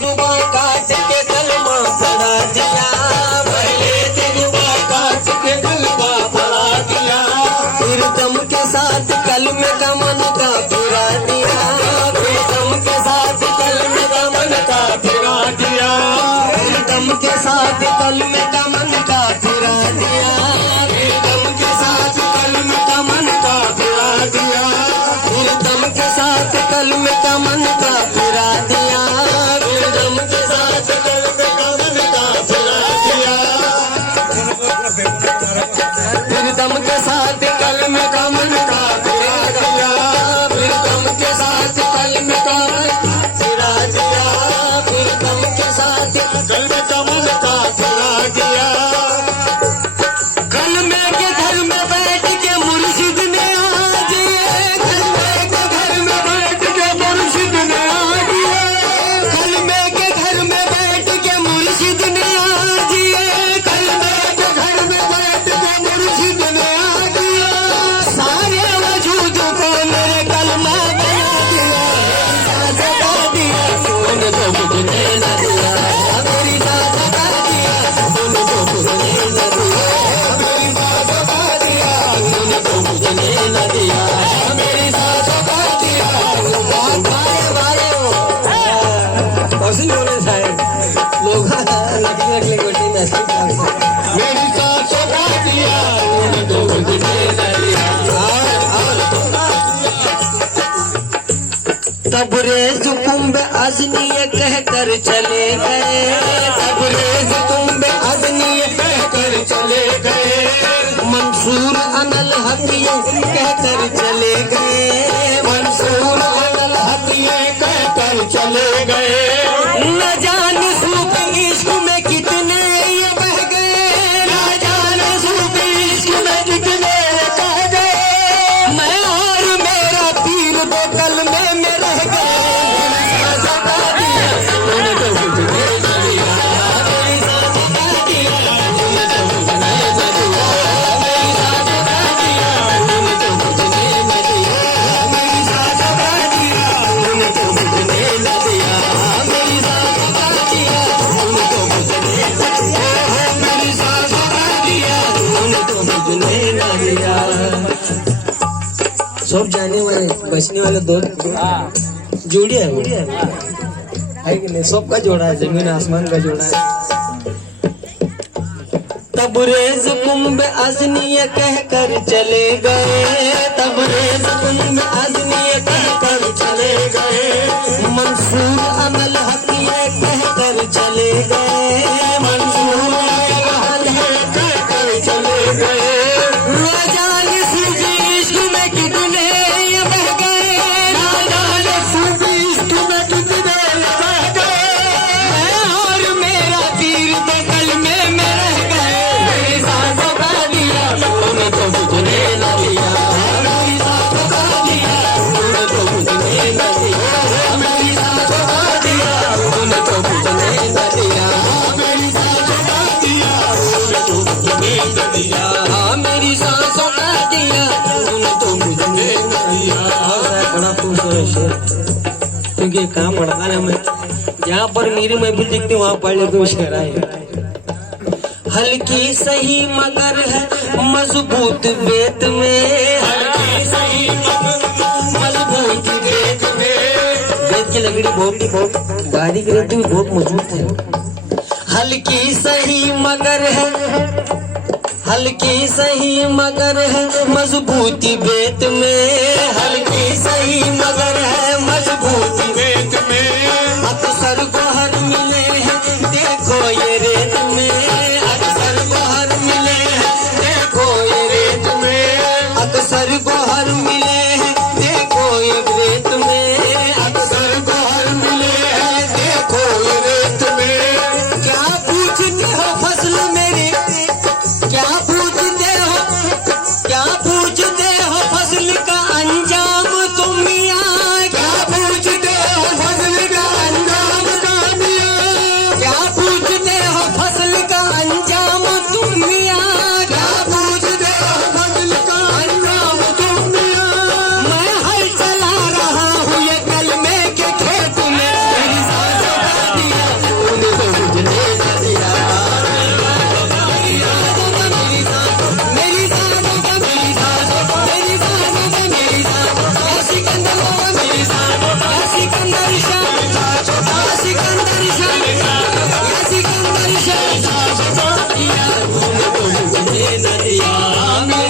जुबां काट के कलमा पढ़ा दिया, पहले जुबां काट के कलमा पढ़ा दिया, फिर दम के साथ कलमे का मन का फिरा दिया, फिर दम के साथ कलमे का मन का फिरा दिया, फिर दम के साथ कलमे का मन का फिरा दिया, फिर दम के साथ कलमे का मन का फिरा दिया, फिर दम के साथ कलमे का मन का फिरा दिया, फिर दम के साथ कलमे का मन का फिरा दिया, फिर दम के साथ कलमे का मन का फिरा दिया, फिर दम के साथ कलमे का मन फिरा दिया, फिर दम के साथ कलमे का मन का फिरा दिया। कलमे के घर में बैठ के मुर्शिद ने आज ये, कलमे के घर में बैठ के मुर्शिद ने आज ये, कलमे के घर में बैठ के मुर्शिद ने आज ये, कलमे के घर में बैठ के मुर्शिद ने आज ये, सारे वजूद को मेरे कलमा बना दिया, सजा दिया तूने तो मुझे न दिया, मेरी जान बता दिया तूने तो मुझे न दिया, मेरी जान बता दिया तूने तो मुझे न दिया, मेरी जान बता दिया। बहुत भाई भाई कौशल बोले साहब लोग नकली गोटी में मेरी जान बता दिया तूने तो मुझे न दिया। तबरेज कुंभ अजनीय कहकर चले गए, तबरेज कुंभ अजनीय कहकर चले गए, मंसूर अनल हकिये कहकर चले गए, मंसूर अनल हकिये कहकर चले गए, न जाने सूफी इश्क में कितने ये बह गए, न जाने सूफी इश्क में कितने कह गए, मैं और मेरा पीर दो कलमे में रह गए, सजा दिया तूने तो मुझे न दिया, मेरी जान बता दिया तूने तो मुझे न दिया, मेरी जान बता दिया तूने तो मुझे न दिया, मेरी जान बता दिया तूने तो मुझे न दिया, मेरी जान बता दिया तूने तो मुझे न दिया, मेरी जान बता दिया तूने तो मुझे न दिया। सब जाने वाले बचने वाले दो जोड़ी है कि नहीं? सबका जोड़ा है, जमीन आसमान का जोड़ा है। तबरेज कुंभ अजनीय कहकर चले गए, तबरेज कुंभ अजनीय कहकर चले गए, मंसूर अमल हकिये कहकर चले गए, मंसूर अमल हकिये कहकर चले गए, राजानी सूफी इश्क में कितने ये बह गए, राजानी सूफी इश्क में कितने ये बह गए, मैं और मेरा पीर तो कलमे में रह गए, मेरी जान बता दिया तूने तो मुझे न दिया, मेरी जान बता दिया तूने तो मुझे न दिया, मेरी जान बता दिया तूने तो मुझे न दिया, मेरी जान बता दिया तूने तो मुझे न दिया, मेरी सांस बता दिया तूने तो मुझे न दिया। बड़ा खुश हो शेर, क्योंकि काम पढ़ता है मैं जहाँ पर मेरी महफिल दिखती वहाँ पढ़ लेते हुए शेर आए। हल्की सही मगर है मजबूत वेद में, हल्की सही मजबूत वेद में, वेद की लकड़ी बहुत बारीक रहती है, बहुत मजबूत है। हल्की सही मगर है, हल्की सही मगर है मजबूती वेद में, हल्की सही मगर है मजबूती वेद